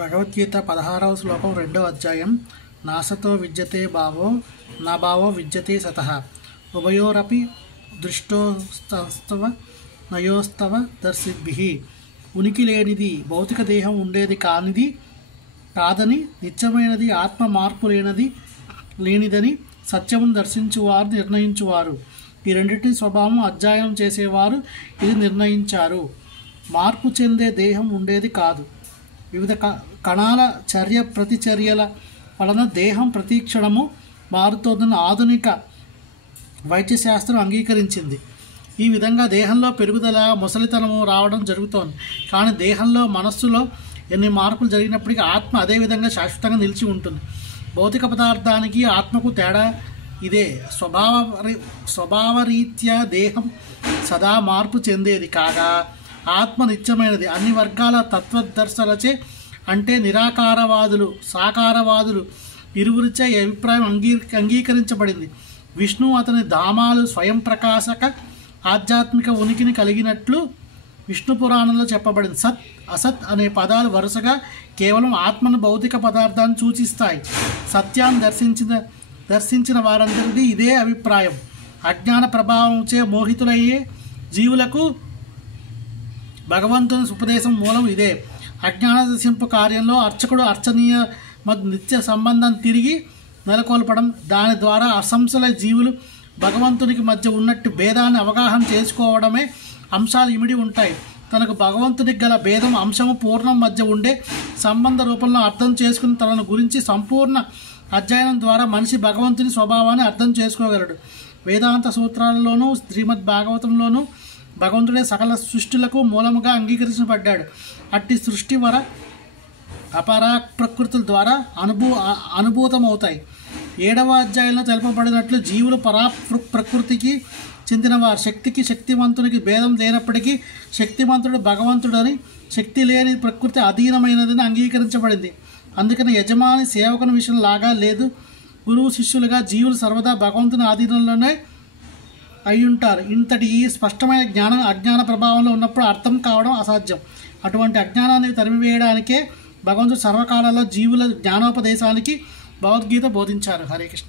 భగవద్గీత 16వ శ్లోకం 2వ అధ్యాయం. నాసతో విద్యతే భావో నా భావో విద్యతే సతః ఉభయోరపి దృష్టోస్తవ నయోస్తవ దర్శిద్భిః. ఉనికి లేనిది భౌతిక దేహం ఉండేది కాదని, నిత్యమైనది ఆత్మ మార్పు లేనిదని సత్యమును దర్శించువారు నిర్ణయించువారు. ఈ రెండింటి స్వభావం అధ్యయనం చేసేవారు ఇది నిర్ణయించారు. మార్పు చెందే దేహం ఉండేది కాదు. వివిధ కణాల చర్య ప్రతిచర్యల వలన దేహం ప్రతిక్షణము మారుతోందని ఆధునిక వైద్యశాస్త్రం అంగీకరించింది. ఈ విధంగా దేహంలో పెరుగుదల, ముసలితనము రావడం జరుగుతోంది. కానీ దేహంలో, మనస్సులో ఎన్ని మార్పులు జరిగినప్పటికీ ఆత్మ అదేవిధంగా శాశ్వతంగా నిలిచి ఉంటుంది. భౌతిక పదార్థానికి ఆత్మకు తేడా ఇదే. స్వభావరీత్యా దేహం సదా మార్పు చెందేది కాగా ఆత్మ నిత్యమైనది. అన్ని వర్గాల తత్వదర్శలచే అంటే నిరాకారవాదులు, సాకారవాదులు ఇరువురిచే ఈ అభిప్రాయం అంగీకరించబడింది. విష్ణువు అతని ధామాలు స్వయం ప్రకాశక ఆధ్యాత్మిక ఉనికిని కలిగినట్లు విష్ణు పురాణంలో చెప్పబడింది. సత్, అసత్ అనే పదాలు వరుసగా కేవలం ఆత్మను, భౌతిక పదార్థాన్ని సూచిస్తాయి. సత్యాన్ని దర్శించిన వారందరిది ఇదే అభిప్రాయం. అజ్ఞాన ప్రభావంచే మోహితులయ్యే జీవులకు భగవంతుని ఉపదేశం మూలం ఇదే. అజ్ఞాన దర్శింపు కార్యంలో అర్చకుడు అర్చనీయ నిత్య సంబంధం తిరిగి నెలకొల్పడం, దాని ద్వారా అసంశల జీవులు భగవంతునికి మధ్య ఉన్నట్టు భేదాన్ని అవగాహన చేసుకోవడమే అంశాలు ఇమిడి ఉంటాయి. తనకు భగవంతునికి గల భేదం, అంశము, పూర్ణం మధ్య ఉండే సంబంధ రూపంలో అర్థం చేసుకుని తనను గురించి సంపూర్ణ అధ్యయనం ద్వారా మనిషి భగవంతుని స్వభావాన్ని అర్థం చేసుకోగలడు. వేదాంత సూత్రాలలోనూ శ్రీమద్ భాగవతంలోనూ భగవంతుడే సకల సృష్టిలకు మూలముగా అంగీకరించబడ్డాడు. అట్టి సృష్టి వర అపరాక్ ప్రకృతుల ద్వారా అనుభూతమవుతాయి. 7వ అధ్యాయంలో తెలుపబడినట్లు జీవులు ప్రకృతికి చెందినవారు. శక్తికి, శక్తివంతునికి భేదం లేనప్పటికీ శక్తివంతుడు భగవంతుడని, శక్తి లేని ప్రకృతి అధీనమైనదని అంగీకరించబడింది. అందుకని యజమాని సేవకుని విషయం లాగా లేదు. గురువు శిష్యులుగా జీవులు సర్వదా భగవంతుని ఆధీనంలోనే అయ్యుంటారు. ఇంతటి ఈ స్పష్టమైన జ్ఞానం అజ్ఞాన ప్రభావంలో ఉన్నప్పుడు అర్థం కావడం అసాధ్యం. అటువంటి అజ్ఞానాన్ని తరిమివేయడానికే భగవంతుడు సర్వకాలంలో జీవుల జ్ఞానోపదేశానికి భగవద్గీత బోధించారు. హరే కృష్ణ.